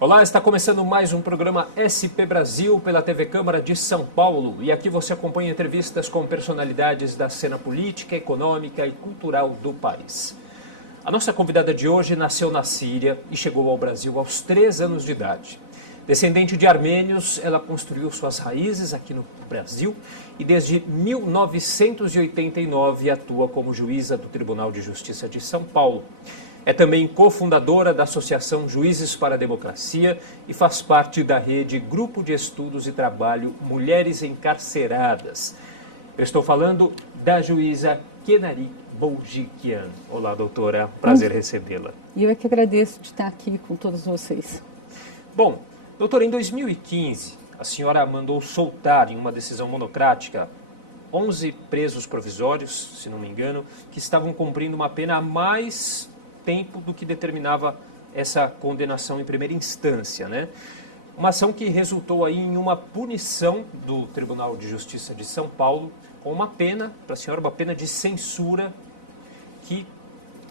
Olá, está começando mais um programa SP Brasil pela TV Câmara de São Paulo. E aqui você acompanha entrevistas com personalidades da cena política, econômica e cultural do país. A nossa convidada de hoje nasceu na Síria e chegou ao Brasil aos 3 anos de idade. Descendente de armênios, ela construiu suas raízes aqui no Brasil e desde 1989 atua como juíza do Tribunal de Justiça de São Paulo. É também cofundadora da Associação Juízes para a Democracia e faz parte da rede Grupo de Estudos e Trabalho Mulheres Encarceradas. Eu estou falando da juíza Kenari Boudjikian. Olá, doutora. Prazer recebê-la. E eu é que agradeço de estar aqui com todos vocês. Bom, doutora, em 2015, a senhora mandou soltar, em uma decisão monocrática, 11 presos provisórios, se não me engano, que estavam cumprindo uma pena a mais tempo do que determinava essa condenação em primeira instância, né? Uma ação que resultou aí em uma punição do Tribunal de Justiça de São Paulo com uma pena, para a senhora, uma pena de censura que,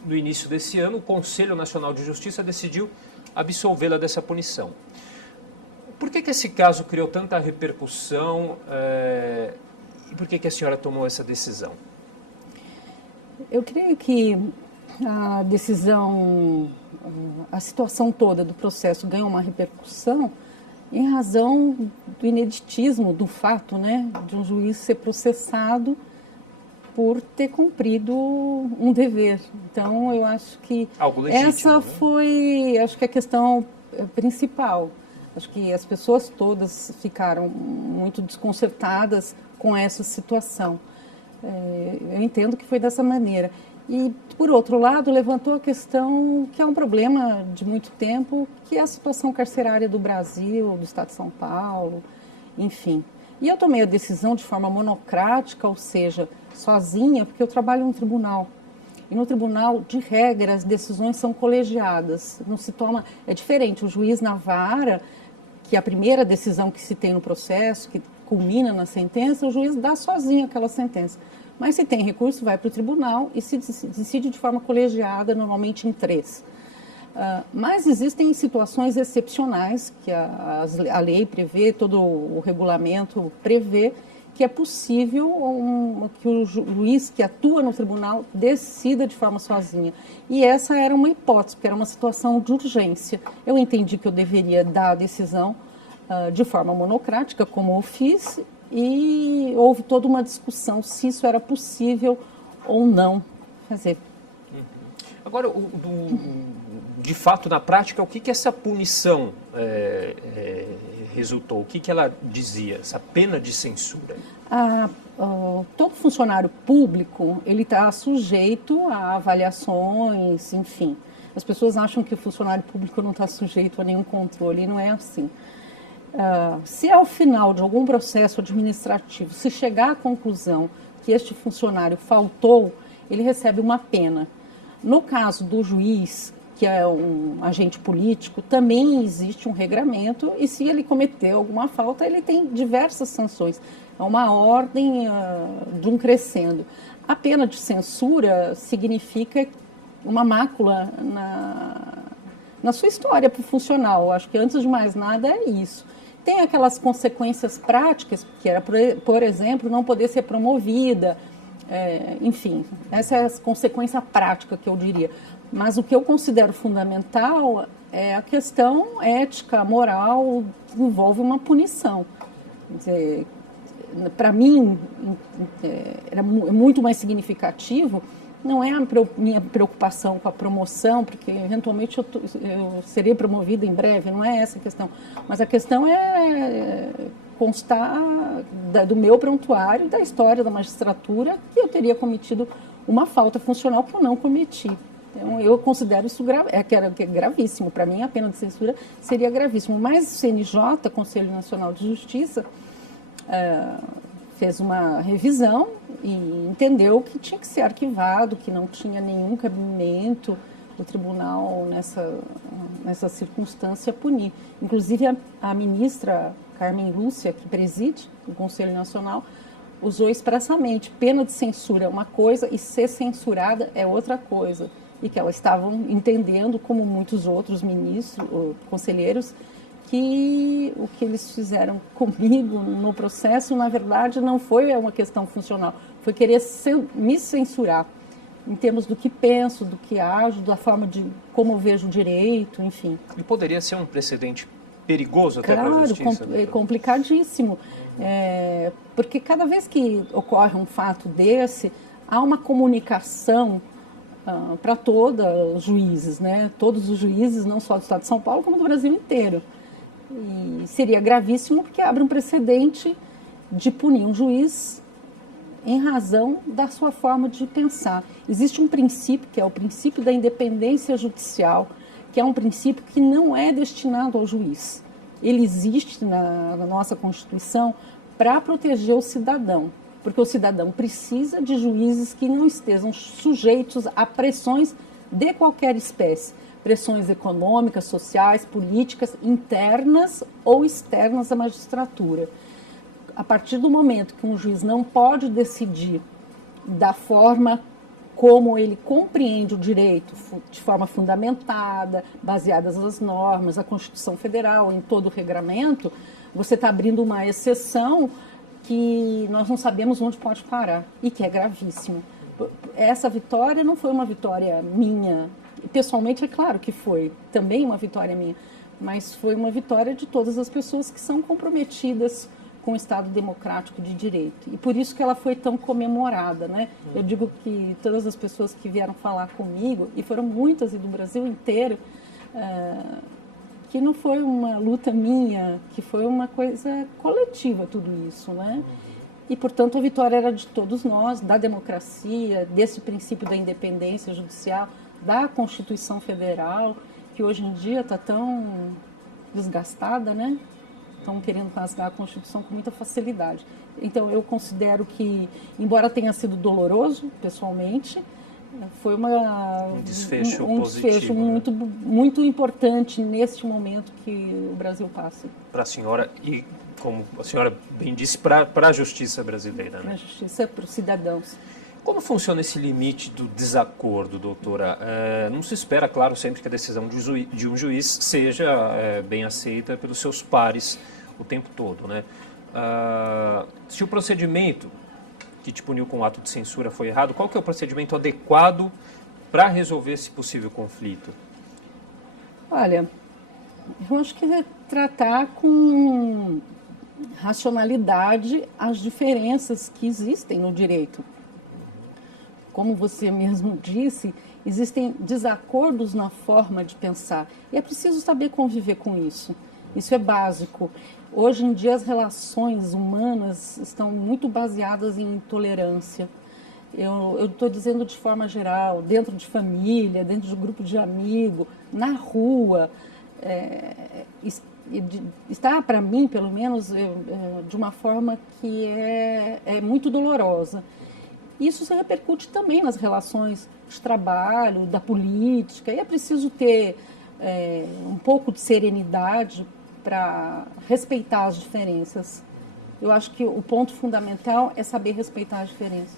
no início desse ano, o Conselho Nacional de Justiça decidiu absolvê-la dessa punição. Por que esse caso criou tanta repercussão e por que a senhora tomou essa decisão? Eu creio que a decisão, a situação toda do processo ganhou uma repercussão em razão do ineditismo do fato, né, de um juiz ser processado por ter cumprido um dever. Então, eu acho que algo legítimo, essa foi, acho que a questão principal. Acho que as pessoas todas ficaram muito desconcertadas com essa situação. Eu entendo que foi dessa maneira. E, por outro lado, levantou a questão que é um problema de muito tempo, que é a situação carcerária do Brasil, do Estado de São Paulo, enfim. E eu tomei a decisão de forma monocrática, ou seja, sozinha, porque eu trabalho no tribunal. E no tribunal, de regra, as decisões são colegiadas. Não se toma... É diferente, o juiz na vara, que é a primeira decisão que se tem no processo, que culmina na sentença, o juiz dá sozinho aquela sentença. Mas se tem recurso, vai para o tribunal e se decide de forma colegiada, normalmente em 3. Mas existem situações excepcionais que a lei prevê, todo o regulamento prevê, que é possível que o juiz que atua no tribunal decida de forma sozinha. E essa era uma hipótese, porque era uma situação de urgência. Eu entendi que eu deveria dar a decisão de forma monocrática, como eu fiz, e houve toda uma discussão se isso era possível ou não fazer. Agora, de fato, na prática, o que essa punição resultou? O que ela dizia, essa pena de censura? Todo funcionário público, ele está sujeito a avaliações, enfim. As pessoas acham que o funcionário público não está sujeito a nenhum controle, e não é assim. Se ao final de algum processo administrativo se chegar à conclusão que este funcionário faltou, ele recebe uma pena. No caso do juiz, que é um agente político, também existe um regramento e se ele cometeu alguma falta, ele tem diversas sanções. É uma ordem de um crescendo. A pena de censura significa uma mácula na sua história profissional. Acho que antes de mais nada é isso. Tem aquelas consequências práticas, que era, por exemplo, não poder ser promovida, enfim, essa é a consequência prática que eu diria. Mas o que eu considero fundamental é a questão ética, moral, que envolve uma punição. Para mim, é muito mais significativo. Não é a minha preocupação com a promoção, porque eventualmente eu serei promovida em breve, não é essa a questão. Mas a questão é constar do meu prontuário, da história da magistratura, que eu teria cometido uma falta funcional que eu não cometi. Então, eu considero isso gravíssimo. Para mim, a pena de censura seria gravíssimo. Mas o CNJ, Conselho Nacional de Justiça, fez uma revisão e entendeu que tinha que ser arquivado, que não tinha nenhum cabimento do tribunal nessa circunstância punir. Inclusive, a ministra Carmen Lúcia, que preside o Conselho Nacional, usou expressamente: pena de censura é uma coisa e ser censurada é outra coisa. e que elas estavam entendendo, como muitos outros ministros, ou conselheiros, que o que eles fizeram comigo no processo, na verdade, não foi uma questão funcional, foi querer me censurar em termos do que penso, do que ajo, da forma de como eu vejo o direito, enfim. E poderia ser um precedente perigoso até para a Claro, justiça? complicadíssimo. Porque cada vez que ocorre um fato desse, há uma comunicação para todos os juízes, né? Todos os juízes, não só do Estado de São Paulo, como do Brasil inteiro. E seria gravíssimo porque abre um precedente de punir um juiz em razão da sua forma de pensar. Existe um princípio, que é o princípio da independência judicial, que é um princípio que não é destinado ao juiz. Ele existe na nossa Constituição para proteger o cidadão, porque o cidadão precisa de juízes que não estejam sujeitos a pressões de qualquer espécie, pressões econômicas, sociais, políticas, internas ou externas à magistratura. A partir do momento que um juiz não pode decidir da forma como ele compreende o direito, de forma fundamentada, baseadas nas normas, a Constituição Federal, em todo o regramento, você está abrindo uma exceção que nós não sabemos onde pode parar e que é gravíssimo. Essa vitória não foi uma vitória minha. Pessoalmente, é claro que foi também uma vitória minha, mas foi uma vitória de todas as pessoas que são comprometidas com o Estado democrático de direito. E por isso que ela foi tão comemorada, né? Eu digo que todas as pessoas que vieram falar comigo, e foram muitas e do Brasil inteiro, que não foi uma luta minha, que foi uma coisa coletiva tudo isso, né? E, portanto, a vitória era de todos nós, da democracia, desse princípio da independência judicial, da Constituição Federal, que hoje em dia está tão desgastada, né? Estão querendo rasgar a Constituição com muita facilidade. Então, eu considero que, embora tenha sido doloroso, pessoalmente, foi um desfecho positivo, muito, né? muito importante neste momento que o Brasil passa. Para a senhora e, como a senhora bem disse, para a justiça brasileira, né? Para a justiça, para os cidadãos. Como funciona esse limite do desacordo, doutora? Não se espera, claro, sempre que a decisão de um juiz seja bem aceita pelos seus pares o tempo todo, né? Se o procedimento que te puniu com o ato de censura foi errado, qual que é o procedimento adequado para resolver esse possível conflito? Olha, eu acho que é tratar com racionalidade as diferenças que existem no direito. Como você mesmo disse, existem desacordos na forma de pensar. E é preciso saber conviver com isso. Isso é básico. Hoje em dia, as relações humanas estão muito baseadas em intolerância. Eu estou dizendo de forma geral, dentro de família, dentro de grupo de amigo, na rua. Está, para mim, pelo menos, de uma forma que é muito dolorosa. Isso se repercute também nas relações de trabalho, da política, e é preciso ter um pouco de serenidade para respeitar as diferenças. Eu acho que o ponto fundamental é saber respeitar as diferenças.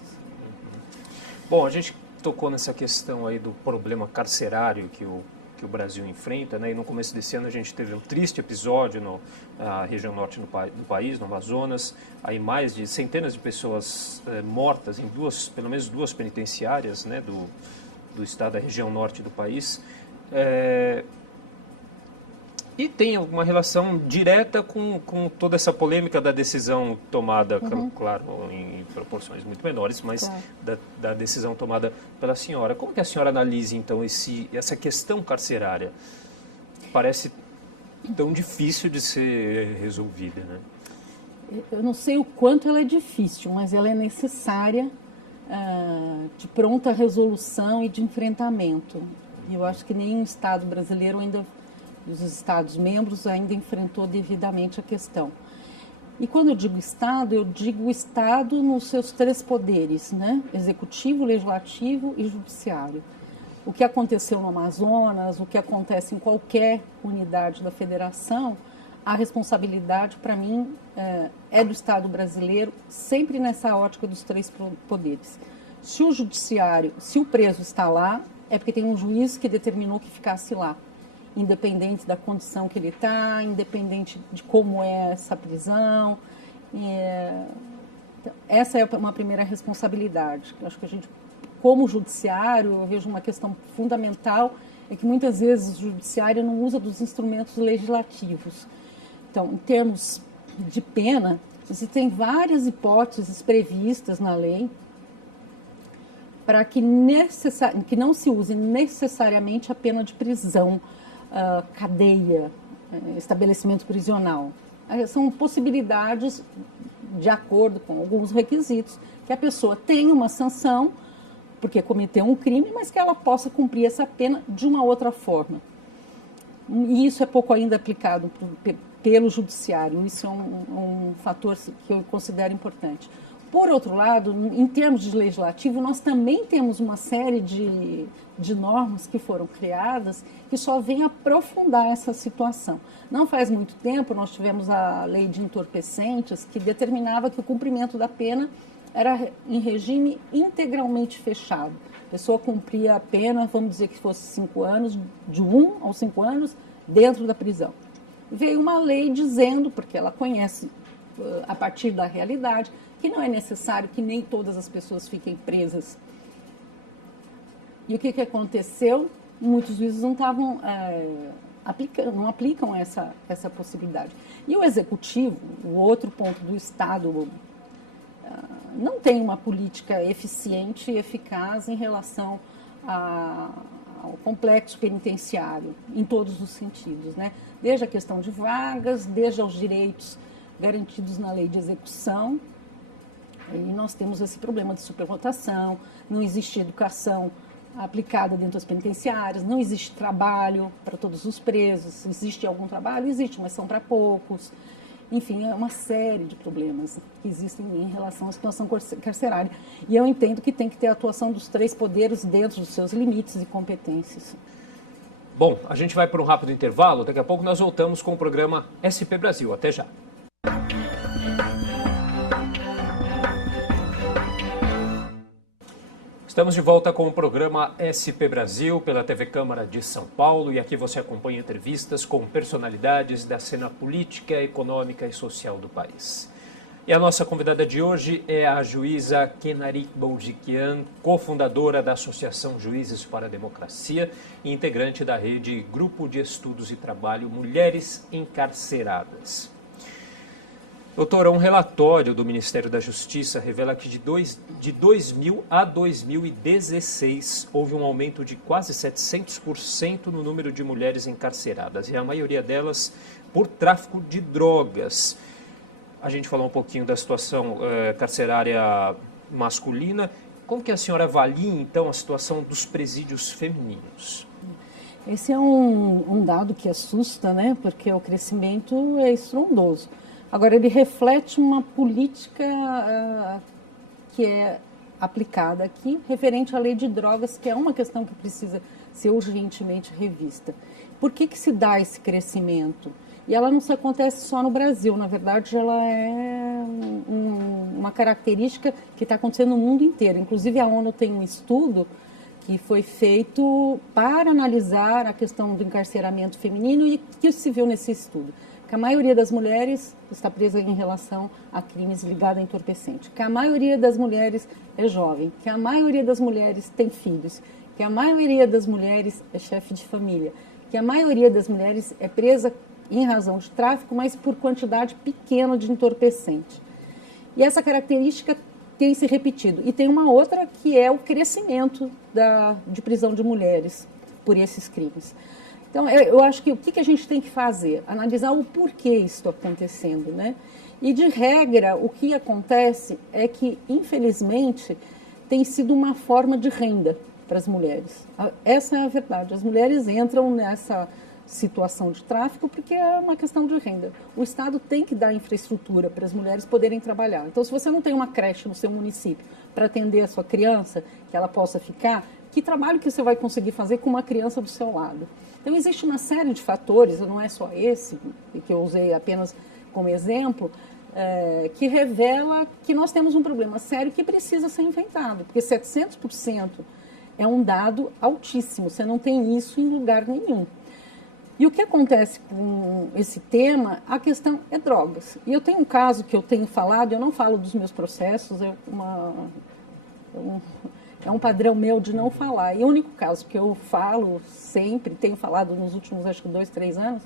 Bom, a gente tocou nessa questão aí do problema carcerário que o Brasil enfrenta, né? E no começo desse ano a gente teve um triste episódio na região norte do país, no Amazonas, aí mais de centenas de pessoas mortas em pelo menos duas penitenciárias, né, do estado da região norte do país. E tem alguma relação direta com toda essa polêmica da decisão tomada, claro, em proporções muito menores, mas claro, da decisão tomada pela senhora. Como que a senhora analisa, então, essa questão carcerária? Parece tão difícil de ser resolvida, né? Eu não sei o quanto ela é difícil, mas ela é necessária de pronta resolução e de enfrentamento. E eu acho que nenhum Estado brasileiro ainda... os Estados-membros ainda enfrentou devidamente a questão. E quando eu digo o Estado nos seus três poderes, né? Executivo, legislativo e judiciário. O que aconteceu no Amazonas, o que acontece em qualquer unidade da federação, a responsabilidade, para mim, é do Estado brasileiro, sempre nessa ótica dos três poderes. Se o judiciário, se o preso está lá, é porque tem um juiz que determinou que ficasse lá, independente da condição que ele está, independente de como é essa prisão. Então, essa é uma primeira responsabilidade. Eu acho que a gente, como judiciário, eu vejo uma questão fundamental, é que muitas vezes o judiciário não usa dos instrumentos legislativos. Então, em termos de pena, existem várias hipóteses previstas na lei para que não se use necessariamente a pena de prisão, cadeia, estabelecimento prisional. São possibilidades, de acordo com alguns requisitos, que a pessoa tenha uma sanção, porque cometeu um crime, mas que ela possa cumprir essa pena de uma outra forma. E isso é pouco ainda aplicado pelo judiciário, isso é um fator que eu considero importante. Por outro lado, em termos de legislativo, nós também temos uma série de normas que foram criadas que só vêm aprofundar essa situação. Não faz muito tempo, nós tivemos a lei de entorpecentes, que determinava que o cumprimento da pena era em regime integralmente fechado. A pessoa cumpria a pena, vamos dizer que fosse 5 anos, de 1 aos 5 anos, dentro da prisão. Veio uma lei dizendo, porque ela conhece a partir da realidade, que não é necessário que nem todas as pessoas fiquem presas. E o que aconteceu? Muitos juízes não estavam não aplicam essa possibilidade. E o executivo, o outro ponto do Estado, não tem uma política eficiente e eficaz em relação ao complexo penitenciário, em todos os sentidos, né? Desde a questão de vagas, desde aos direitos garantidos na lei de execução. E nós temos esse problema de superlotação, não existe educação aplicada dentro das penitenciárias, não existe trabalho para todos os presos. Existe algum trabalho? Existe, mas são para poucos. Enfim, é uma série de problemas que existem em relação à situação carcerária. E eu entendo que tem que ter a atuação dos 3 poderes dentro dos seus limites e competências. Bom, a gente vai para um rápido intervalo. Daqui a pouco nós voltamos com o programa SP Brasil. Até já. Estamos de volta com o programa SP Brasil pela TV Câmara de São Paulo, e aqui você acompanha entrevistas com personalidades da cena política, econômica e social do país. E a nossa convidada de hoje é a juíza Kenarik Boudikian, cofundadora da Associação Juízes para a Democracia e integrante da rede Grupo de Estudos e Trabalho Mulheres Encarceradas. Doutora, um relatório do Ministério da Justiça revela que de 2000 a 2016 houve um aumento de quase 700% no número de mulheres encarceradas, e a maioria delas por tráfico de drogas. A gente falou um pouquinho da situação carcerária masculina. Como que a senhora avalia, então, a situação dos presídios femininos? Esse é um dado que assusta, né? Porque o crescimento é estrondoso. Agora, ele reflete uma política que é aplicada aqui, referente à lei de drogas, que é uma questão que precisa ser urgentemente revista. Por que se dá esse crescimento? E ela não se acontece só no Brasil, na verdade, ela é uma característica que está acontecendo no mundo inteiro. Inclusive, a ONU tem um estudo que foi feito para analisar a questão do encarceramento feminino, e que se viu nesse estudo? Que a maioria das mulheres está presa em relação a crimes ligados a entorpecente, que a maioria das mulheres é jovem, que a maioria das mulheres tem filhos, que a maioria das mulheres é chefe de família, que a maioria das mulheres é presa em razão de tráfico, mas por quantidade pequena de entorpecente. E essa característica tem se repetido. E tem uma outra, que é o crescimento de prisão de mulheres por esses crimes. Então, eu acho que o que a gente tem que fazer? Analisar o porquê isso está acontecendo, né? E, de regra, o que acontece é que, infelizmente, tem sido uma forma de renda para as mulheres. Essa é a verdade. As mulheres entram nessa situação de tráfico porque é uma questão de renda. O Estado tem que dar infraestrutura para as mulheres poderem trabalhar. Então, se você não tem uma creche no seu município para atender a sua criança, que ela possa ficar, que trabalho que você vai conseguir fazer com uma criança do seu lado? Então, existe uma série de fatores, não é só esse, que eu usei apenas como exemplo, que revela que nós temos um problema sério que precisa ser enfrentado, porque 700% É um dado altíssimo, você não tem isso em lugar nenhum. E o que acontece com esse tema, a questão é drogas. E eu tenho um caso que eu tenho falado, eu não falo dos meus processos, é um padrão meu de não falar. E o único caso que eu falo sempre, tenho falado nos últimos, acho que 2, 3 anos,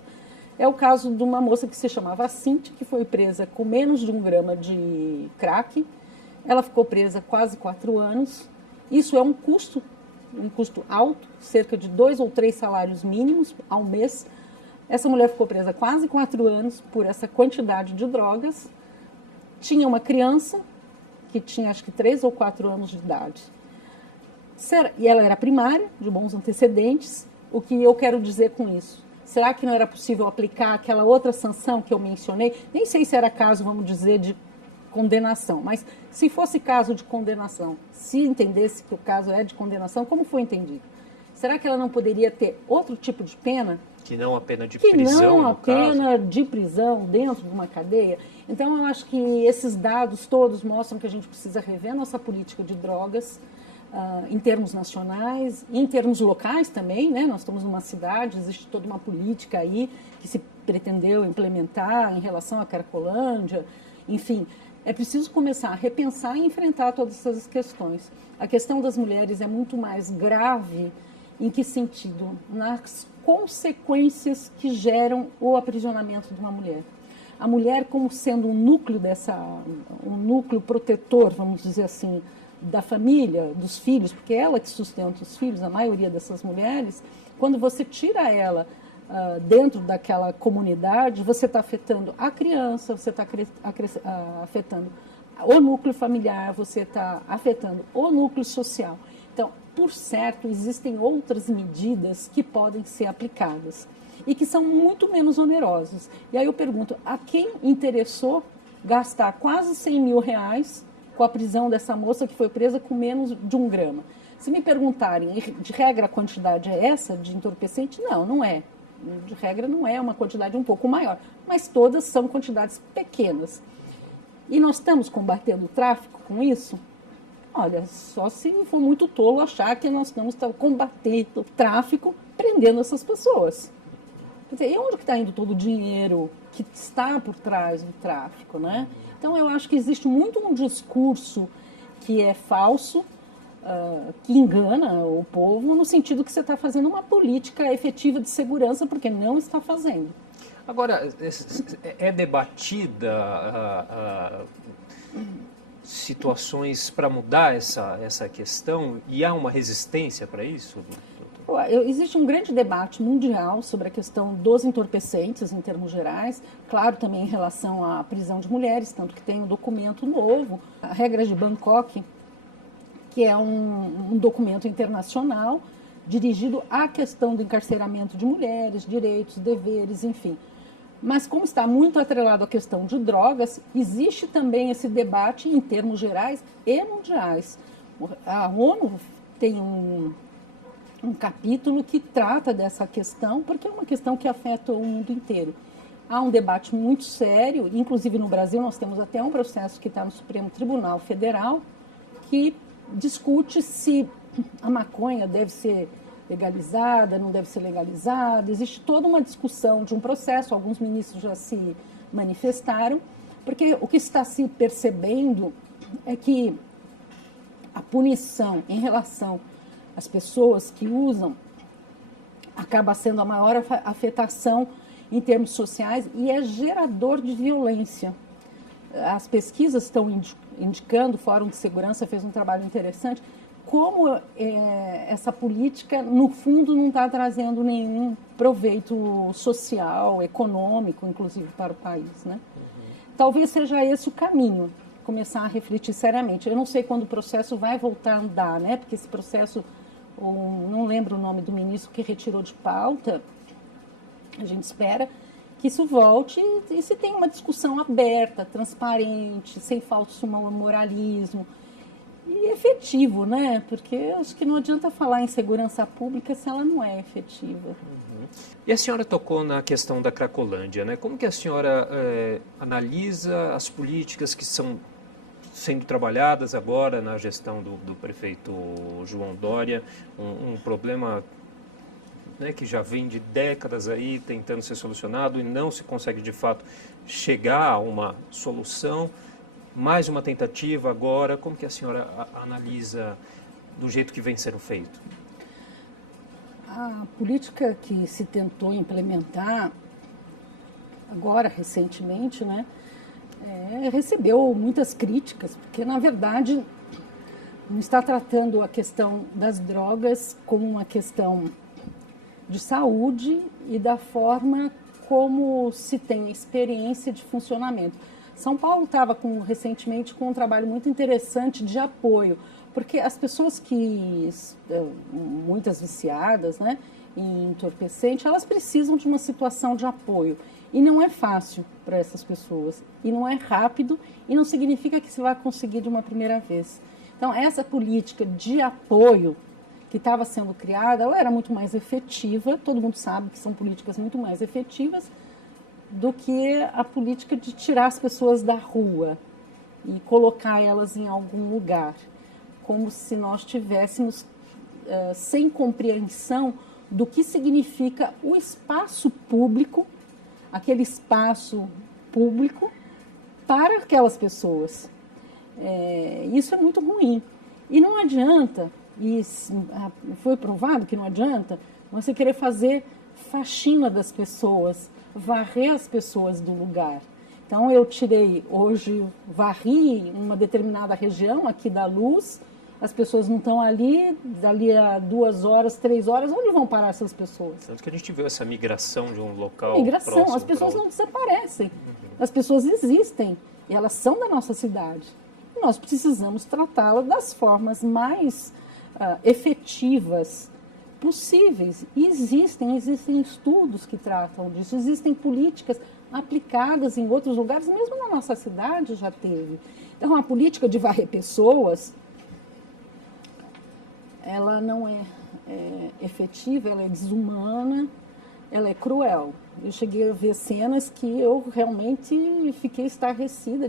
é o caso de uma moça que se chamava Cinti, que foi presa com menos de 1 grama de crack. Ela ficou presa quase 4 anos. Isso é um custo alto, cerca de 2 ou 3 salários mínimos ao mês. Essa mulher ficou presa quase 4 anos por essa quantidade de drogas. Tinha uma criança que tinha acho que 3 ou 4 anos de idade. E ela era primária, de bons antecedentes. O que eu quero dizer com isso? Será que não era possível aplicar aquela outra sanção que eu mencionei? Nem sei se era caso, vamos dizer, de condenação, mas se fosse caso de condenação, se entendesse que o caso é de condenação, como foi entendido? Será que ela não poderia ter outro tipo de pena? Que não a pena de prisão, Que não a no caso? pena de prisão dentro de uma cadeia? Então, eu acho que esses dados todos mostram que a gente precisa rever nossa política de drogas, em termos nacionais, em termos locais também, né? Nós estamos numa cidade, existe toda uma política aí que se pretendeu implementar em relação à Cracolândia, enfim. É preciso começar a repensar e enfrentar todas essas questões. A questão das mulheres é muito mais grave. Em que sentido? Nas consequências que geram o aprisionamento de uma mulher. A mulher, como sendo um núcleo protetor, vamos dizer assim, da família, dos filhos, porque é ela que sustenta os filhos, a maioria dessas mulheres, quando você tira ela dentro daquela comunidade, você está afetando a criança, você está afetando o núcleo familiar, você está afetando o núcleo social. Então, por certo, existem outras medidas que podem ser aplicadas e que são muito menos onerosas. E aí eu pergunto, a quem interessou gastar quase 100 mil reais com a prisão dessa moça que foi presa com menos de 1 grama? Se me perguntarem, de regra a quantidade é essa de entorpecente? Não, não é. De regra não é uma quantidade um pouco maior, mas todas são quantidades pequenas. E nós estamos combatendo o tráfico com isso? Olha, só se for muito tolo achar que nós estamos combatendo o tráfico prendendo essas pessoas. Quer dizer, e onde que está indo todo o dinheiro que está por trás do tráfico, né? Então, eu acho que existe muito um discurso que é falso, que engana o povo, no sentido que você está fazendo uma política efetiva de segurança, porque não está fazendo. Agora, é debatida situações para mudar essa questão e há uma resistência para isso? Existe um grande debate mundial sobre a questão dos entorpecentes em termos gerais, claro, também em relação à prisão de mulheres, tanto que tem um documento novo, a Regras de Bangkok, que é um documento internacional dirigido à questão do encarceramento de mulheres, direitos, deveres, enfim. Mas como está muito atrelado à questão de drogas, existe também esse debate em termos gerais e mundiais. A ONU tem um capítulo que trata dessa questão, porque é uma questão que afeta o mundo inteiro. Há um debate muito sério, inclusive no Brasil nós temos até um processo que está no Supremo Tribunal Federal, que discute se a maconha deve ser legalizada, não deve ser legalizada. Existe toda uma discussão de um processo, alguns ministros já se manifestaram, porque o que está se percebendo é que a punição em relação às pessoas que usam acaba sendo a maior afetação em termos sociais e é gerador de violência. As pesquisas estão indicando, o Fórum de Segurança fez um trabalho interessante, como essa política, no fundo, não está trazendo nenhum proveito social, econômico, inclusive, para o país, né? Talvez seja esse o caminho, começar a refletir seriamente. Eu não sei quando o processo vai voltar a andar, né? Porque esse processo, não lembro o nome do ministro que retirou de pauta, a gente espera que isso volte e se tenha uma discussão aberta, transparente, sem falso moralismo e efetivo, né? Porque acho que não adianta falar em segurança pública se ela não é efetiva. Uhum. E a senhora tocou na questão da Cracolândia, né? Como que a senhora analisa as políticas que sendo trabalhadas agora na gestão do prefeito João Dória, um problema, né, que já vem de décadas aí tentando ser solucionado e não se consegue de fato chegar a uma solução. Mais uma tentativa agora. Como que a senhora analisa do jeito que vem sendo feito? A política que se tentou implementar agora, recentemente, né, recebeu muitas críticas, porque, na verdade, não está tratando a questão das drogas como uma questão de saúde e da forma como se tem experiência de funcionamento. São Paulo estava recentemente com um trabalho muito interessante de apoio, porque as pessoas muitas viciadas, né, em entorpecente, elas precisam de uma situação de apoio. E não é fácil para essas pessoas, e não é rápido, e não significa que se vai conseguir de uma primeira vez. Então, essa política de apoio que estava sendo criada, ela era muito mais efetiva, todo mundo sabe que são políticas muito mais efetivas do que a política de tirar as pessoas da rua e colocar elas em algum lugar, como se nós tivéssemos sem compreensão do que significa o espaço público, aquele espaço público para aquelas pessoas. Isso é muito ruim. E não adianta, e foi provado que não adianta, você querer fazer faxina das pessoas, varrer as pessoas do lugar. Então, eu varri uma determinada região aqui da Luz, as pessoas não estão ali, dali a 2 horas, 3 horas, onde vão parar essas pessoas? Tanto que a gente viu essa migração de um local Migração, as pessoas não desaparecem, as pessoas existem, e elas são da nossa cidade. E nós precisamos tratá-las das formas mais efetivas possíveis. E existem estudos que tratam disso, existem políticas aplicadas em outros lugares, mesmo na nossa cidade já teve. Então, a política de varrer pessoas, ela não é efetiva, ela é desumana, ela é cruel. Eu cheguei a ver cenas que eu realmente fiquei estarrecida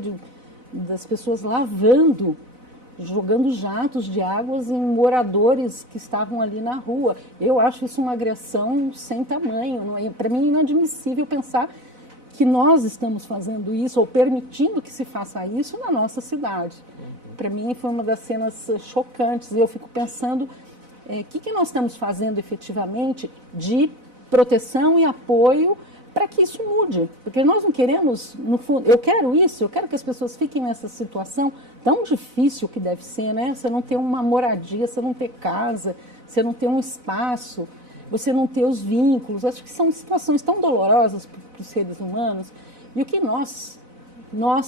das pessoas lavando, jogando jatos de águas em moradores que estavam ali na rua. Eu acho isso uma agressão sem tamanho. Para mim é inadmissível pensar que nós estamos fazendo isso ou permitindo que se faça isso na nossa cidade. Para mim foi uma das cenas chocantes. Eu fico pensando o que nós estamos fazendo efetivamente de proteção e apoio para que isso mude. Porque nós não queremos, no fundo, eu quero isso, eu quero que as pessoas fiquem nessa situação tão difícil que deve ser, né? Você não ter uma moradia, você não ter casa, você não ter um espaço, você não ter os vínculos. Acho que são situações tão dolorosas para os seres humanos. E o que nós,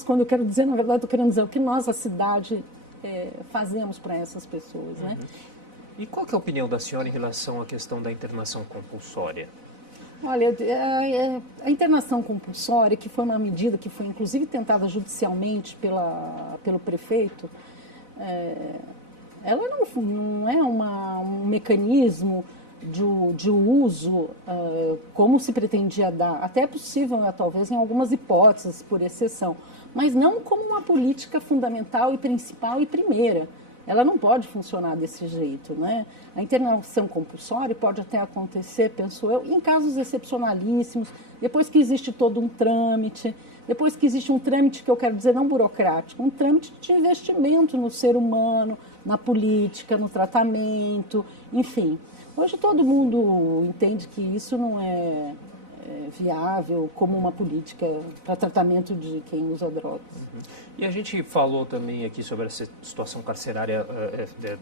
quando eu quero dizer, na verdade, estou querendo dizer o que nós, a cidade, fazemos para essas pessoas, né? E qual que é a opinião da senhora em relação à questão da internação compulsória? Olha, a internação compulsória, que foi uma medida que foi inclusive tentada judicialmente pelo prefeito, ela não é um mecanismo de uso como se pretendia dar. Até é possível, talvez, em algumas hipóteses, por exceção, mas não como uma política fundamental e principal e primeira. Ela não pode funcionar desse jeito, né? A internação compulsória pode até acontecer, penso eu, em casos excepcionalíssimos, depois que existe todo um trâmite, depois que existe um trâmite que eu quero dizer não burocrático, um trâmite de investimento no ser humano, na política, no tratamento, enfim. Hoje todo mundo entende que isso não é viável como uma política para tratamento de quem usa drogas. E a gente falou também aqui sobre essa situação carcerária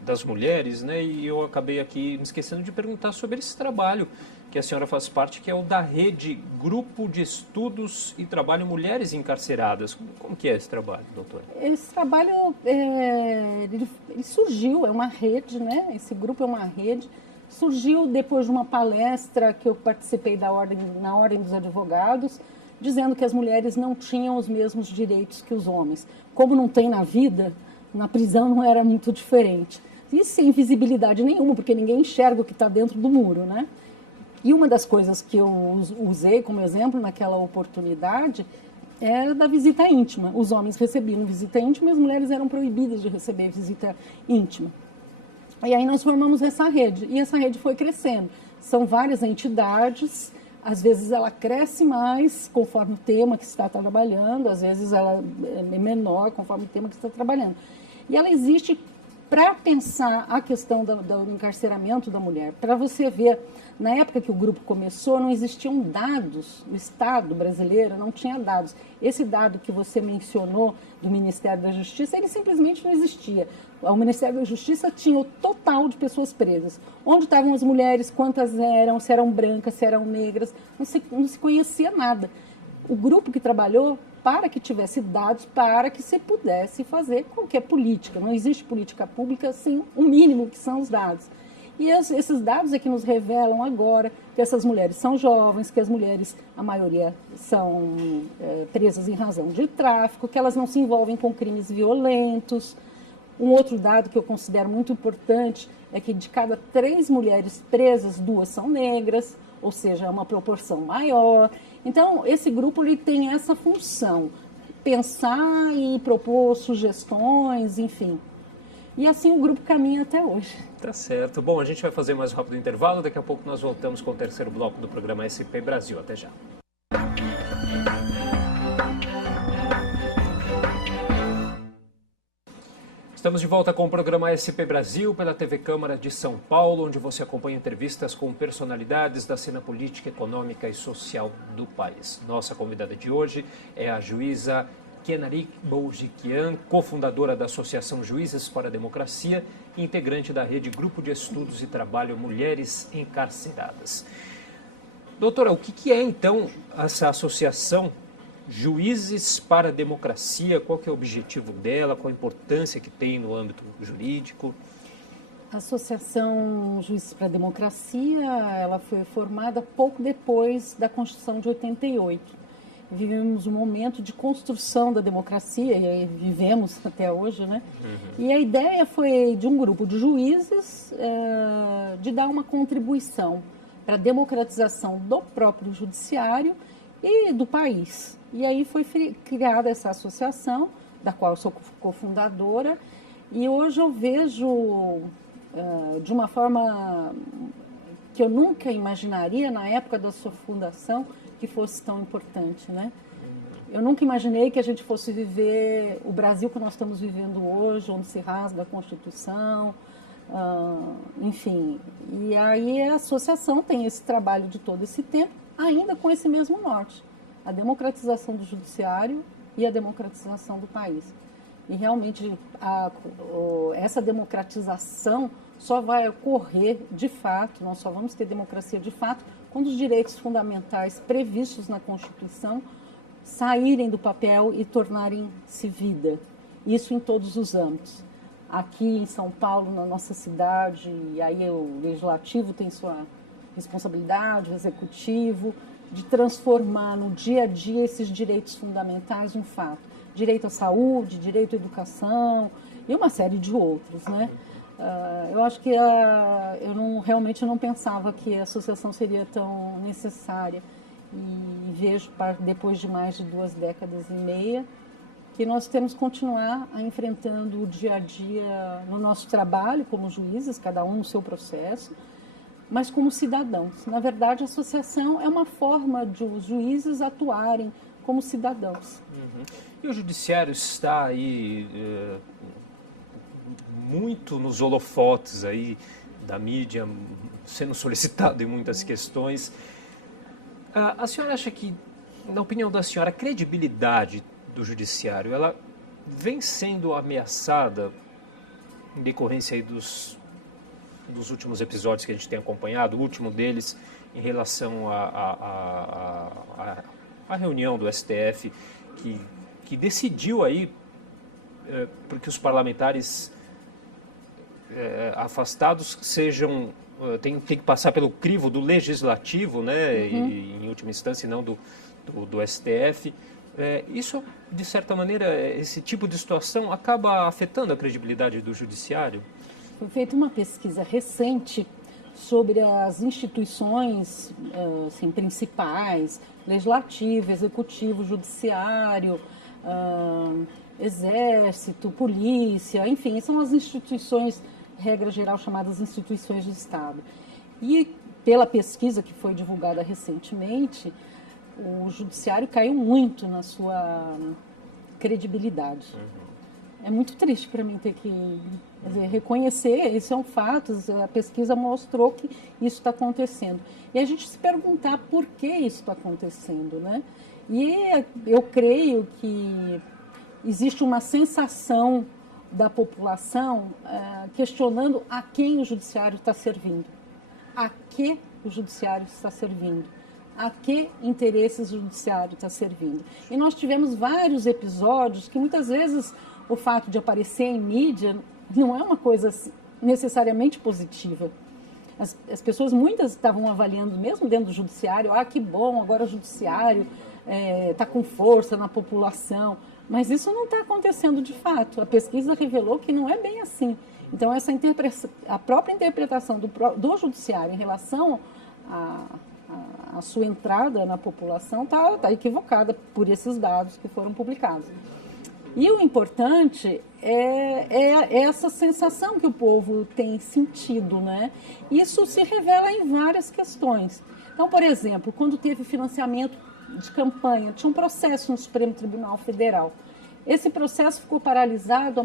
das mulheres, né? E eu acabei aqui me esquecendo de perguntar sobre esse trabalho que a senhora faz parte, que é o da Rede Grupo de Estudos e Trabalho Mulheres Encarceradas. Como que é esse trabalho, doutora? Esse trabalho ele surgiu, é uma rede, né? Esse grupo é uma rede. Surgiu depois de uma palestra que eu participei na Ordem dos Advogados, dizendo que as mulheres não tinham os mesmos direitos que os homens. Como não tem na vida, na prisão não era muito diferente. E sem visibilidade nenhuma, porque ninguém enxerga o que está dentro do muro, né? E uma das coisas que eu usei como exemplo naquela oportunidade era da visita íntima. Os homens recebiam visita íntima e as mulheres eram proibidas de receber visita íntima. E aí nós formamos essa rede, e essa rede foi crescendo. São várias entidades, às vezes ela cresce mais conforme o tema que se está trabalhando, às vezes ela é menor conforme o tema que se está trabalhando. E ela existe para pensar a questão do encarceramento da mulher. Para você ver, na época que o grupo começou, não existiam dados, o Estado brasileiro não tinha dados. Esse dado que você mencionou do Ministério da Justiça, ele simplesmente não existia. O Ministério da Justiça tinha o total de pessoas presas. Onde estavam as mulheres, quantas eram, se eram brancas, se eram negras, não se conhecia nada. O grupo que trabalhou para que tivesse dados, para que se pudesse fazer qualquer política. Não existe política pública sem o mínimo que são os dados. E esses dados é que nos revelam agora que essas mulheres são jovens, que as mulheres, a maioria, são presas em razão de tráfico, que elas não se envolvem com crimes violentos. Um outro dado que eu considero muito importante é que de cada 3 mulheres presas, 2 são negras, ou seja, é uma proporção maior. Então, esse grupo ele tem essa função, pensar e propor sugestões, enfim. E assim o grupo caminha até hoje. Tá certo. Bom, a gente vai fazer mais um rápido intervalo, daqui a pouco nós voltamos com o terceiro bloco do programa SP Brasil. Até já. Estamos de volta com o programa SP Brasil pela TV Câmara de São Paulo, onde você acompanha entrevistas com personalidades da cena política, econômica e social do país. Nossa convidada de hoje é a juíza Kenarik Boujikian, cofundadora da Associação Juízes para a Democracia e integrante da rede Grupo de Estudos e Trabalho Mulheres Encarceradas. Doutora, o que é então essa associação Juízes para a Democracia? Qual que é o objetivo dela? Qual a importância que tem no âmbito jurídico? A Associação Juízes para a Democracia, ela foi formada pouco depois da Constituição de 88. Vivemos um momento de construção da democracia, e vivemos até hoje, né? E a ideia foi de um grupo de juízes de dar uma contribuição para a democratização do próprio judiciário e do país. E aí foi criada essa associação, da qual eu sou cofundadora, e hoje eu vejo de uma forma que eu nunca imaginaria na época da sua fundação que fosse tão importante, né? Eu nunca imaginei que a gente fosse viver o Brasil que nós estamos vivendo hoje, onde se rasga a Constituição, enfim. E aí a associação tem esse trabalho de todo esse tempo, ainda com esse mesmo norte, a democratização do judiciário e a democratização do país. E realmente essa democratização só vai ocorrer de fato, nós só vamos ter democracia de fato, quando os direitos fundamentais previstos na Constituição saírem do papel e tornarem-se vida. Isso em todos os âmbitos. Aqui em São Paulo, na nossa cidade, e aí o Legislativo tem sua responsabilidade, o Executivo, de transformar no dia a dia esses direitos fundamentais em fato. Direito à saúde, direito à educação e uma série de outros, né? Eu acho que realmente não pensava que a associação seria tão necessária e vejo, depois de mais de 2 décadas e meia, que nós temos que continuar enfrentando o dia a dia no nosso trabalho como juízes, cada um no seu processo, mas como cidadãos. Na verdade, a associação é uma forma de os juízes atuarem como cidadãos. E o judiciário está aí muito nos holofotes aí da mídia, sendo solicitado em muitas questões. A senhora acha que, na opinião da senhora, a credibilidade do judiciário, ela vem sendo ameaçada em decorrência aí dos últimos episódios que a gente tem acompanhado, o último deles em relação à reunião do STF que decidiu aí porque os parlamentares afastados sejam tem que passar pelo crivo do legislativo, né, e, em última instância, não do STF. Isso, de certa maneira, esse tipo de situação acaba afetando a credibilidade do judiciário? Foi feita uma pesquisa recente sobre as instituições assim, principais, legislativo, executivo, judiciário, exército, polícia, enfim, são as instituições, regra geral, chamadas instituições do Estado. E pela pesquisa que foi divulgada recentemente, o judiciário caiu muito na sua credibilidade. É muito triste para mim ter que reconhecer, isso é um fato, a pesquisa mostrou que isso está acontecendo. E a gente se perguntar por que isso está acontecendo, né? E eu creio que existe uma sensação da população questionando a quem o judiciário está servindo, a que o judiciário está servindo, a que interesses o judiciário está servindo. E nós tivemos vários episódios que muitas vezes o fato de aparecer em mídia não é uma coisa necessariamente positiva. As pessoas, muitas estavam avaliando, mesmo dentro do judiciário, que bom, agora o judiciário está com força na população. Mas isso não está acontecendo de fato. A pesquisa revelou que não é bem assim. Então, a própria interpretação do judiciário em relação à sua entrada na população está equivocada por esses dados que foram publicados. E o importante é essa sensação que o povo tem sentido, né? Isso se revela em várias questões. Então, por exemplo, quando teve financiamento de campanha, tinha um processo no Supremo Tribunal Federal. Esse processo ficou paralisado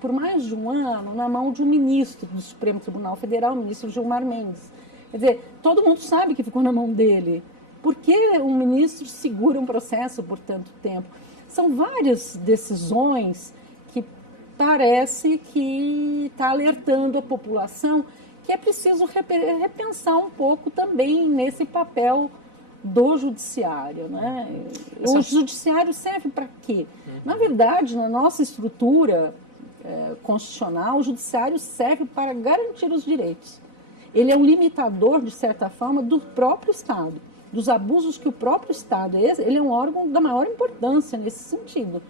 por mais de um ano na mão de um ministro do Supremo Tribunal Federal, o ministro Gilmar Mendes. Quer dizer, todo mundo sabe que ficou na mão dele. Por que um ministro segura um processo por tanto tempo? São várias decisões que parece que está alertando a população que é preciso repensar um pouco também nesse papel do judiciário, né? O judiciário serve para quê? Na verdade, na nossa estrutura constitucional, o judiciário serve para garantir os direitos. Ele é um limitador, de certa forma, do próprio Estado, dos abusos que o próprio Estado, ele é um órgão da maior importância nesse sentido.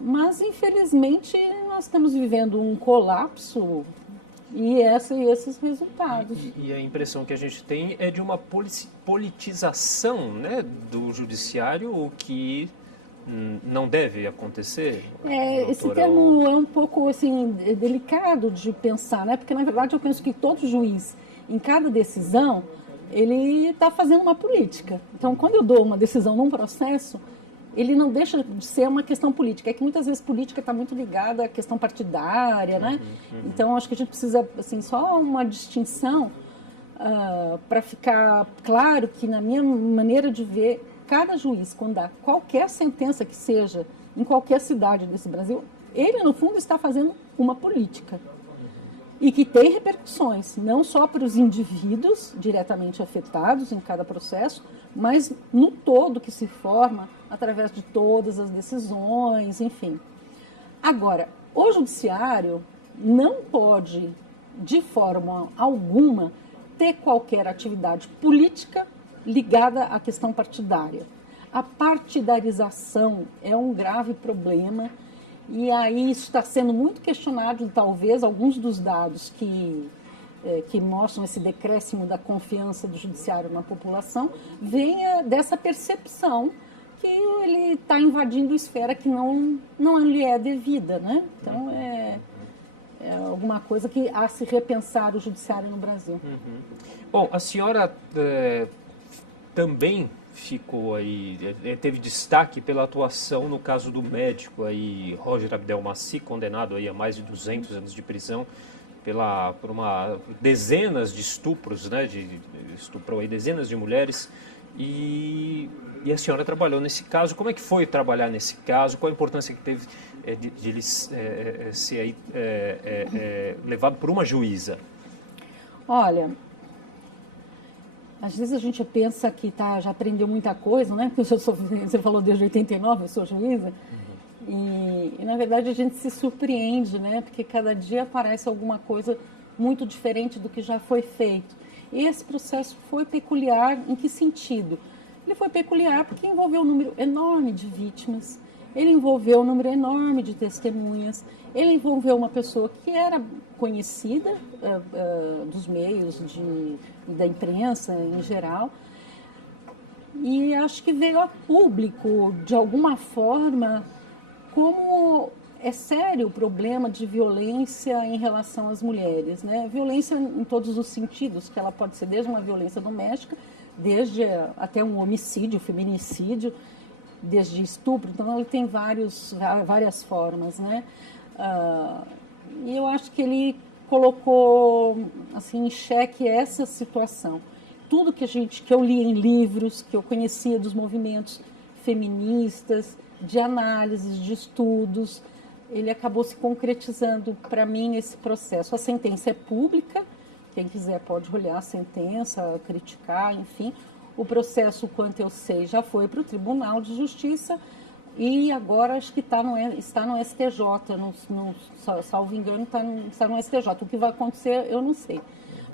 Mas, infelizmente, nós estamos vivendo um colapso e esses resultados. E a impressão que a gente tem é de uma politização, né, do judiciário, o que não deve acontecer. Esse termo é um pouco assim, delicado de pensar, né? Porque, na verdade, eu penso que todo juiz, em cada decisão, ele está fazendo uma política. Então, quando eu dou uma decisão num processo, ele não deixa de ser uma questão política. É que muitas vezes política está muito ligada à questão partidária, né? Então, acho que a gente precisa, assim, só uma distinção para ficar claro que, na minha maneira de ver, cada juiz, quando dá qualquer sentença que seja, em qualquer cidade desse Brasil, ele, no fundo, está fazendo uma política. E que tem repercussões, não só para os indivíduos diretamente afetados em cada processo, mas no todo que se forma através de todas as decisões, enfim. Agora, o judiciário não pode, de forma alguma, ter qualquer atividade política ligada à questão partidária. A partidarização é um grave problema. E aí isso está sendo muito questionado, talvez, alguns dos dados que mostram esse decréscimo da confiança do judiciário na população, venha dessa percepção que ele está invadindo esfera que não lhe é devida, né? Então, é alguma coisa que há se repensar o judiciário no Brasil. Bom, a senhora também ficou aí, teve destaque pela atuação no caso do médico aí, Roger Abdelmaci, condenado aí a mais de 200 anos de prisão por dezenas de estupros, né, estuprou aí dezenas de mulheres, e a senhora trabalhou nesse caso. Como é que foi trabalhar nesse caso? Qual a importância que teve de ele ser aí, levado por uma juíza? Olha, às vezes a gente pensa que já aprendeu muita coisa, né? Porque você falou desde 89, eu sou juíza. E, na verdade, a gente se surpreende, né? Porque cada dia aparece alguma coisa muito diferente do que já foi feito. E esse processo foi peculiar em que sentido? Ele foi peculiar porque envolveu um número enorme de vítimas, ele envolveu um número enorme de testemunhas, ele envolveu uma pessoa que era conhecida dos meios da imprensa em geral, e acho que veio a público, de alguma forma, como é sério o problema de violência em relação às mulheres, né? Violência em todos os sentidos, que ela pode ser desde uma violência doméstica, desde até um homicídio, feminicídio, desde estupro, então ele tem várias formas, né? E eu acho que ele colocou assim, em xeque essa situação. Tudo que eu li em livros, que eu conhecia dos movimentos feministas, de análises, de estudos, ele acabou se concretizando para mim esse processo. A sentença é pública, quem quiser pode olhar a sentença, criticar, enfim. O processo, quanto eu sei, já foi para o Tribunal de Justiça e agora acho que está no STJ, salvo engano, está no STJ. O que vai acontecer, eu não sei.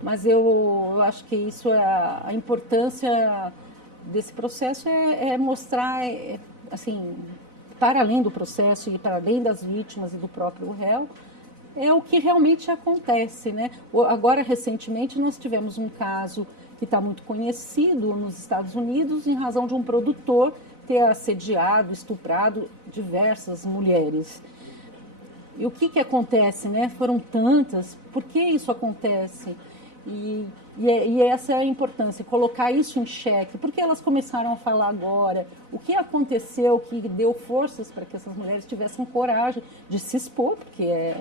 Mas eu acho que isso a importância desse processo é mostrar, assim, para além do processo e para além das vítimas e do próprio réu, é o que realmente acontece, né? Agora, recentemente, nós tivemos um caso que está muito conhecido nos Estados Unidos em razão de um produtor ter assediado, estuprado diversas mulheres. E o que acontece, né? Foram tantas, por que isso acontece? E essa é a importância, colocar isso em xeque. Por que elas começaram a falar agora? O que aconteceu que deu forças para que essas mulheres tivessem coragem de se expor? Porque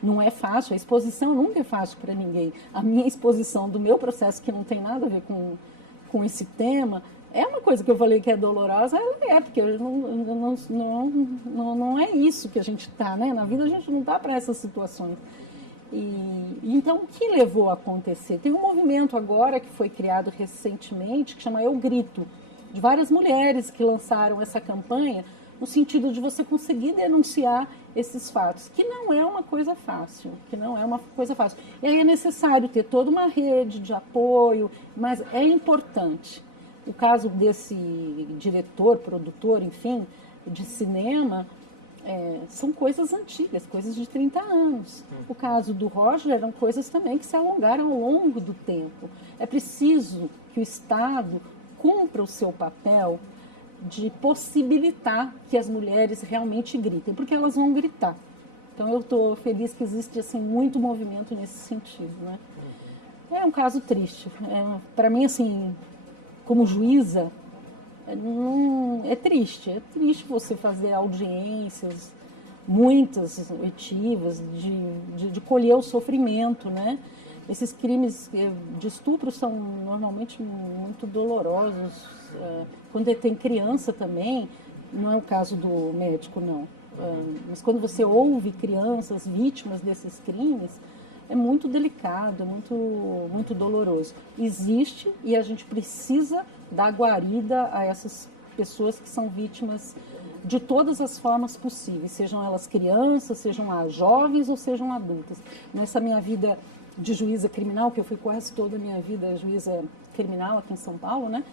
não é fácil, a exposição nunca é fácil para ninguém. A minha exposição do meu processo, que não tem nada a ver com esse tema, é uma coisa que eu falei que é dolorosa, ela porque não é isso que a gente está, né? Na vida a gente não está para essas situações. Então, o que levou a acontecer? Tem um movimento agora que foi criado recentemente, que chama Eu Grito, de várias mulheres que lançaram essa campanha no sentido de você conseguir denunciar esses fatos, que não é uma coisa fácil, E aí é necessário ter toda uma rede de apoio, mas é importante. O caso desse diretor, produtor, enfim, de cinema, são coisas antigas, coisas de 30 anos. O caso do Roger eram coisas também que se alongaram ao longo do tempo. É preciso que o Estado cumpra o seu papel de possibilitar que as mulheres realmente gritem, porque elas vão gritar. Então eu estou feliz que existe assim, muito movimento nesse sentido, né? É um caso triste. Para mim, assim, como juíza, é triste você fazer audiências, muitas oitivas, de colher o sofrimento, né? Esses crimes de estupro são normalmente muito dolorosos. Quando tem criança também, não é o caso do médico, não. Mas quando você ouve crianças vítimas desses crimes, é muito delicado, é muito doloroso. Existe e a gente precisa dar guarida a essas pessoas que são vítimas de todas as formas possíveis, sejam elas crianças, sejam jovens ou sejam adultas. Nessa minha vida de juíza criminal, que eu fui quase toda a minha vida juíza criminal aqui em São Paulo, né?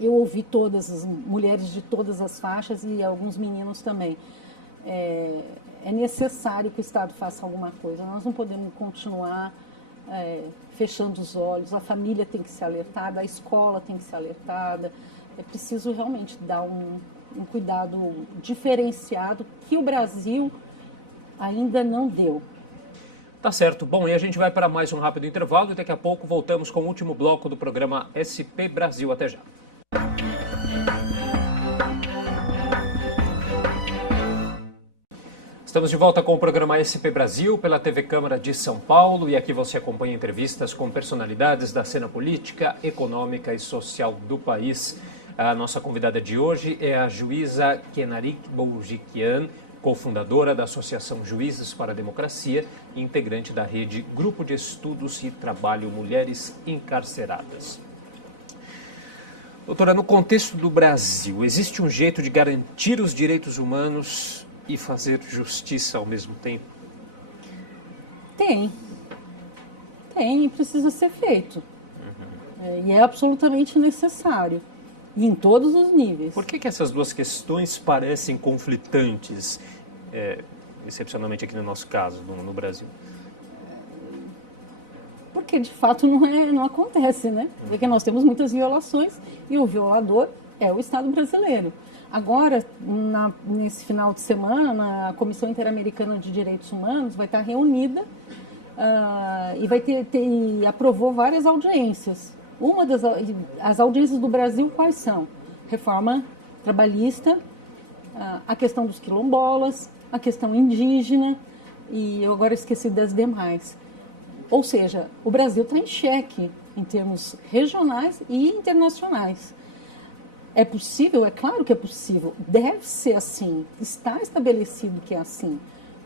Eu ouvi todas as mulheres de todas as faixas e alguns meninos também. É necessário que o Estado faça alguma coisa. Nós não podemos continuar fechando os olhos. A família tem que ser alertada, a escola tem que ser alertada. É preciso realmente dar um cuidado diferenciado que o Brasil ainda não deu. Tá certo. Bom, e a gente vai para mais um rápido intervalo e daqui a pouco voltamos com o último bloco do programa SP Brasil. Até já. Estamos de volta com o programa SP Brasil pela TV Câmara de São Paulo e aqui você acompanha entrevistas com personalidades da cena política, econômica e social do país. A nossa convidada de hoje é a juíza Kenarik Boujikian, cofundadora da Associação Juízes para a Democracia e integrante da rede Grupo de Estudos e Trabalho Mulheres Encarceradas. Doutora, no contexto do Brasil, existe um jeito de garantir os direitos humanos e fazer justiça ao mesmo tempo? Tem, precisa ser feito. E é absolutamente necessário. E em todos os níveis. Por que essas duas questões parecem conflitantes, excepcionalmente aqui no nosso caso, no Brasil? Porque, de fato, não acontece, né? Porque nós temos muitas violações e o violador é o Estado brasileiro. Agora, nesse final de semana, a Comissão Interamericana de Direitos Humanos vai estar reunida e vai e aprovou várias audiências. As audiências do Brasil quais são? Reforma trabalhista, a questão dos quilombolas, a questão indígena e eu agora esqueci das demais. Ou seja, o Brasil está em xeque em termos regionais e internacionais. É possível? É claro que é possível. Deve ser assim. Está estabelecido que é assim.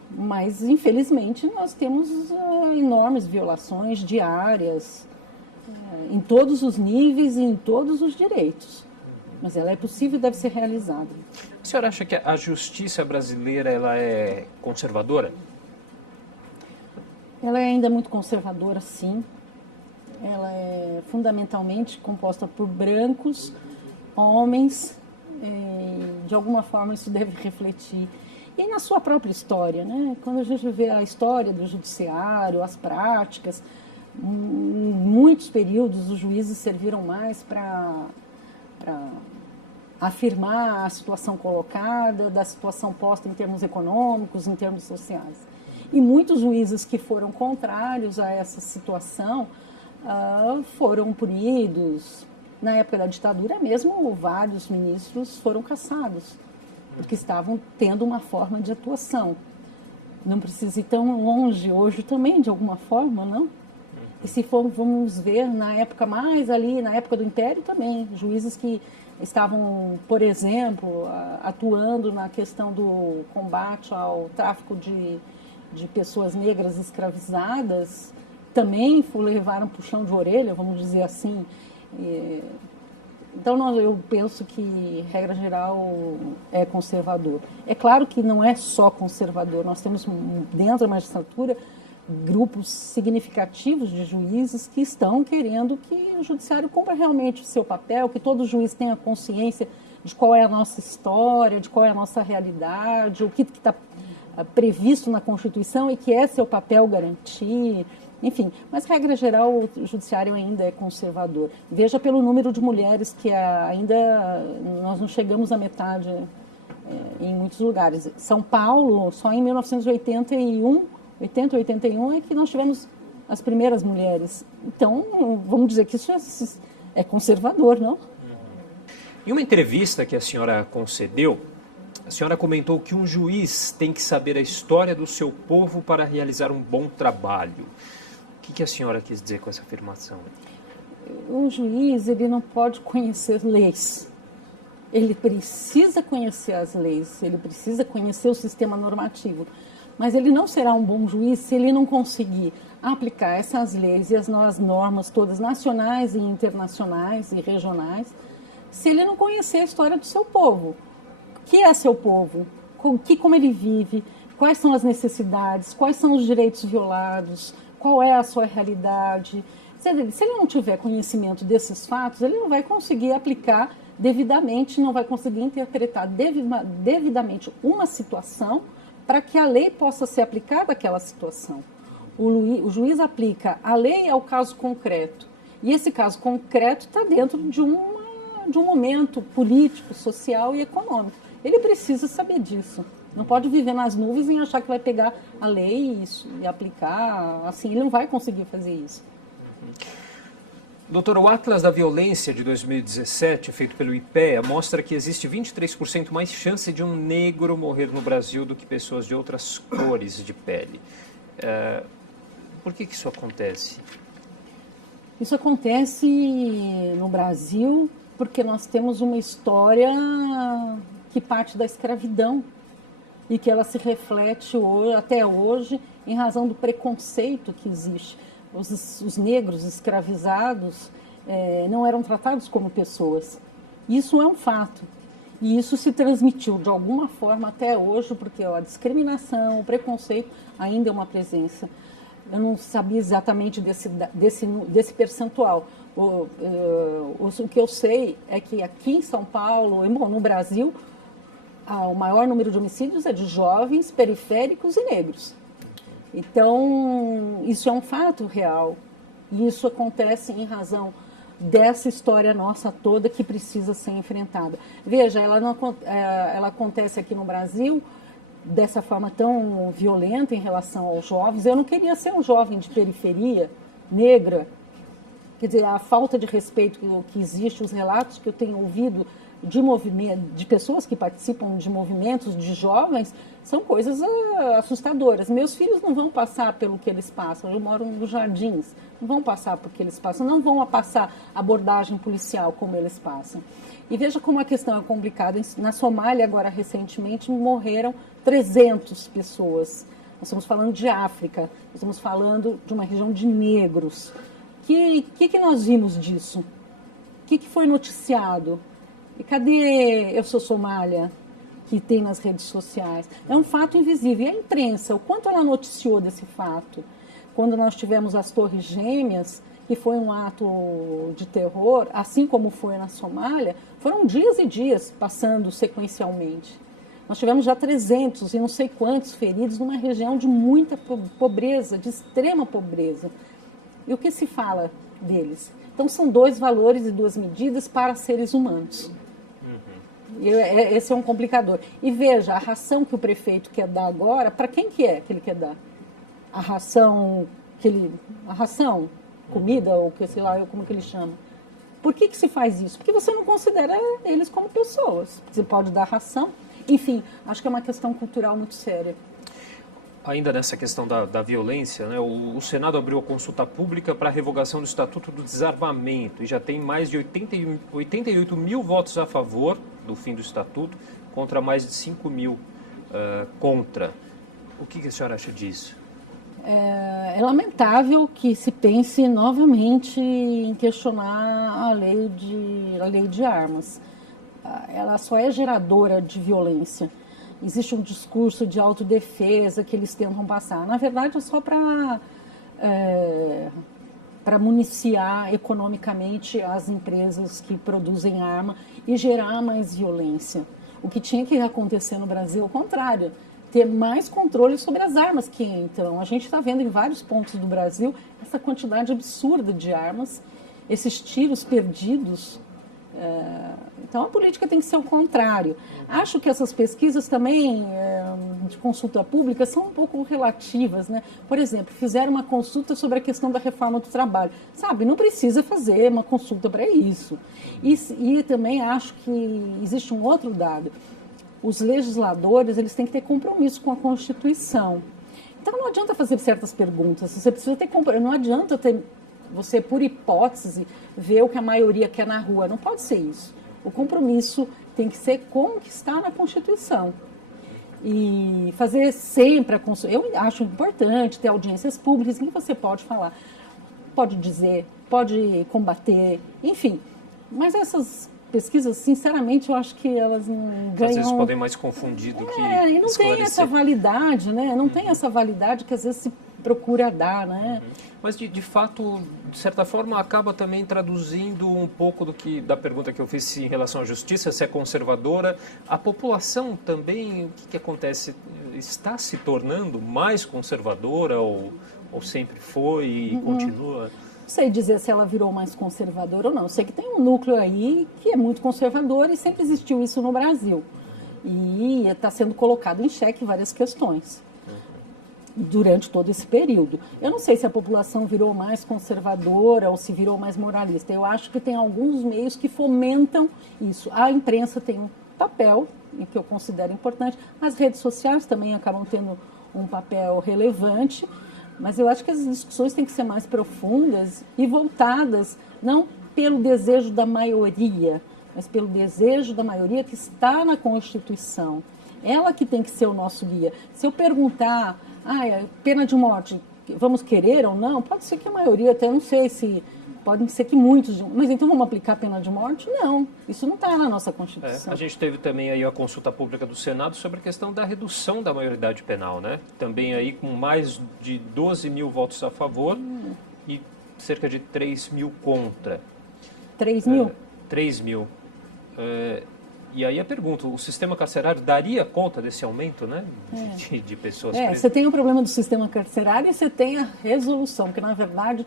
Mas, infelizmente, nós temos enormes violações diárias em todos os níveis e em todos os direitos. Mas ela é possível e deve ser realizada. A senhora acha que a justiça brasileira ela é conservadora? Ela é ainda muito conservadora, sim. Ela é fundamentalmente composta por brancos, homens. De alguma forma isso deve refletir. E na sua própria história, né? Quando a gente vê a história do judiciário, as práticas, em muitos períodos os juízes serviram mais para afirmar a situação colocada, da situação posta em termos econômicos, em termos sociais. E muitos juízes que foram contrários a essa situação foram punidos. Na época da ditadura mesmo, vários ministros foram cassados, porque estavam tendo uma forma de atuação. Não precisa ir tão longe hoje também, de alguma forma, não? E se vamos ver, na época mais ali, na época do Império também, juízes que estavam, por exemplo, atuando na questão do combate ao tráfico de pessoas negras escravizadas, também levaram puxão de orelha, vamos dizer assim. Então, eu penso que, regra geral, é conservador. É claro que não é só conservador, nós temos dentro da magistratura grupos significativos de juízes que estão querendo que o judiciário cumpra realmente o seu papel, que todo juiz tenha consciência de qual é a nossa história, de qual é a nossa realidade, o que está previsto na Constituição e que é seu papel garantir, enfim. Mas, regra geral, o judiciário ainda é conservador. Veja pelo número de mulheres que ainda nós não chegamos à metade em muitos lugares. São Paulo, só em 1981 é que nós tivemos as primeiras mulheres. Então, vamos dizer que isso é conservador, não? Em uma entrevista que a senhora concedeu, a senhora comentou que um juiz tem que saber a história do seu povo para realizar um bom trabalho. O que a senhora quis dizer com essa afirmação? O juiz, ele não pode conhecer leis. Ele precisa conhecer as leis, ele precisa conhecer o sistema normativo. Mas ele não será um bom juiz se ele não conseguir aplicar essas leis e as novas normas todas nacionais e internacionais e regionais, se ele não conhecer a história do seu povo. O que é seu povo? Como ele vive? Quais são as necessidades? Quais são os direitos violados? Qual é a sua realidade? Se ele não tiver conhecimento desses fatos, ele não vai conseguir aplicar devidamente, não vai conseguir interpretar devidamente uma situação para que a lei possa ser aplicada àquela situação. O juiz aplica a lei ao caso concreto. E esse caso concreto está dentro de um momento político, social e econômico. Ele precisa saber disso. Não pode viver nas nuvens e achar que vai pegar a lei e aplicar. Assim, ele não vai conseguir fazer isso. Doutor, o Atlas da Violência de 2017, feito pelo IPEA, mostra que existe 23% mais chance de um negro morrer no Brasil do que pessoas de outras cores de pele. Por que isso acontece? Isso acontece no Brasil porque nós temos uma história que parte da escravidão e que ela se reflete até hoje em razão do preconceito que existe. Os negros escravizados não eram tratados como pessoas. Isso é um fato. E isso se transmitiu de alguma forma até hoje, porque a discriminação, o preconceito ainda é uma presença. Eu não sabia exatamente desse percentual, O que eu sei é que aqui em São Paulo, e, bom, no Brasil, o maior número de homicídios é de jovens, periféricos e negros. Então, isso é um fato real. E isso acontece em razão dessa história nossa toda que precisa ser enfrentada. Veja, ela acontece aqui no Brasil dessa forma tão violenta em relação aos jovens. Eu não queria ser um jovem de periferia, negra. Quer dizer, a falta de respeito que existe, os relatos que eu tenho ouvido de movimento, de pessoas que participam de movimentos de jovens, são coisas assustadoras. Meus filhos não vão passar pelo que eles passam. Eu moro nos Jardins, não vão passar por que eles passam, não vão passar abordagem policial como eles passam. E veja como a questão é complicada. Na Somália, agora recentemente, morreram 300 pessoas. Nós estamos falando de África, nós estamos falando de uma região de negros. Que nós vimos disso? O que foi noticiado? E cadê Eu Sou Somália, que tem nas redes sociais? É um fato invisível. E a imprensa, o quanto ela noticiou desse fato? Quando nós tivemos as Torres Gêmeas, que foi um ato de terror, assim como foi na Somália, foram dias e dias passando sequencialmente. Nós tivemos já 300 e não sei quantos feridos numa região de muita pobreza, de extrema pobreza. E o que se fala deles? Então, são dois valores e duas medidas para seres humanos. Esse é um complicador. E veja, a ração que o prefeito quer dar agora, para quem que ele quer dar? A ração, comida, ou que sei lá, como que ele chama. Por que se faz isso? Porque você não considera eles como pessoas. Você pode dar ração. Enfim, acho que é uma questão cultural muito séria. Ainda nessa questão da violência, né, o Senado abriu a consulta pública para a revogação do Estatuto do Desarmamento e já tem mais de 88 mil votos a favor do fim do Estatuto, contra mais de 5 mil contra. O que a senhora acha disso? É lamentável que se pense novamente em questionar a lei de armas. Ela só é geradora de violência. Existe um discurso de autodefesa que eles tentam passar. Na verdade, é só para municiar economicamente as empresas que produzem arma e gerar mais violência. O que tinha que acontecer no Brasil é o contrário, ter mais controle sobre as armas que entram. A gente está vendo em vários pontos do Brasil essa quantidade absurda de armas, esses tiros perdidos. Então, a política tem que ser o contrário. Acho que essas pesquisas também de consulta pública são um pouco relativas, né? Por exemplo, fizeram uma consulta sobre a questão da reforma do trabalho. Sabe, não precisa fazer uma consulta para isso. E também acho que existe um outro dado. Os legisladores, eles têm que ter compromisso com a Constituição. Então, não adianta fazer certas perguntas. Você precisa ter compromisso. Não adianta você, por hipótese, ver o que a maioria quer na rua. Não pode ser isso. O compromisso tem que ser com o que está na Constituição. E fazer sempre a consulta. Eu acho importante ter audiências públicas em que você pode falar, pode dizer, pode combater, enfim. Mas essas pesquisas, sinceramente, eu acho que elas não ganham... Às vezes podem mais confundir do que e não tem essa validade, né? Não tem essa validade que às vezes se procura dar, né? Mas, de fato, de certa forma, acaba também traduzindo um pouco da pergunta que eu fiz em relação à justiça, se é conservadora. A população também, o que acontece? Está se tornando mais conservadora ou sempre foi e continua? Não sei dizer se ela virou mais conservadora ou não. Eu sei que tem um núcleo aí que é muito conservador e sempre existiu isso no Brasil. E está sendo colocado em xeque várias questões durante todo esse período. Eu não sei se a população virou mais conservadora ou se virou mais moralista. Eu acho que tem alguns meios que fomentam isso. A imprensa tem um papel, que eu considero importante. As redes sociais também acabam tendo um papel relevante, mas eu acho que as discussões têm que ser mais profundas e voltadas não pelo desejo da maioria, mas pelo desejo da maioria que está na Constituição. Ela que tem que ser o nosso guia. Se eu perguntar, pena de morte, vamos querer ou não? Pode ser que a maioria, até não sei se... Pode ser que muitos... Mas então vamos aplicar a pena de morte? Não, isso não está na nossa Constituição. A gente teve também aí a consulta pública do Senado sobre a questão da redução da maioridade penal, né? Também aí com mais de 12 mil votos a favor e cerca de 3 mil contra. 3 mil? 3 mil. E aí a pergunta, o sistema carcerário daria conta desse aumento, né, de pessoas presas? Você tem o problema do sistema carcerário e você tem a resolução, porque na verdade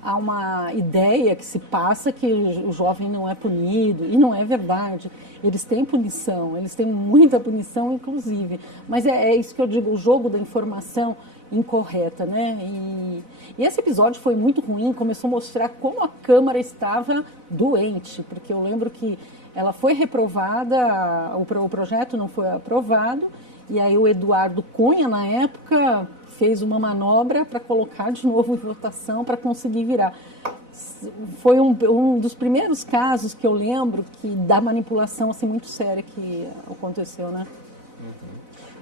há uma ideia que se passa que o jovem não é punido, e não é verdade. Eles têm punição, eles têm muita punição, inclusive. Mas é isso que eu digo, o jogo da informação incorreta, né? E esse episódio foi muito ruim, começou a mostrar como a Câmara estava doente, porque eu lembro que ela foi reprovada, o projeto não foi aprovado, e aí o Eduardo Cunha, na época, fez uma manobra para colocar de novo em votação para conseguir virar. Foi um dos primeiros casos que eu lembro da manipulação assim, muito séria que aconteceu, né?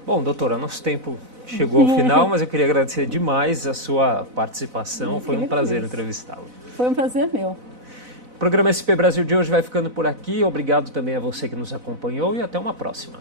Bom, doutora, nosso tempo chegou ao final, mas eu queria agradecer demais a sua participação. Foi um prazer entrevistá-lo. Foi um prazer meu. O programa SP Brasil de hoje vai ficando por aqui. Obrigado também a você que nos acompanhou e até uma próxima.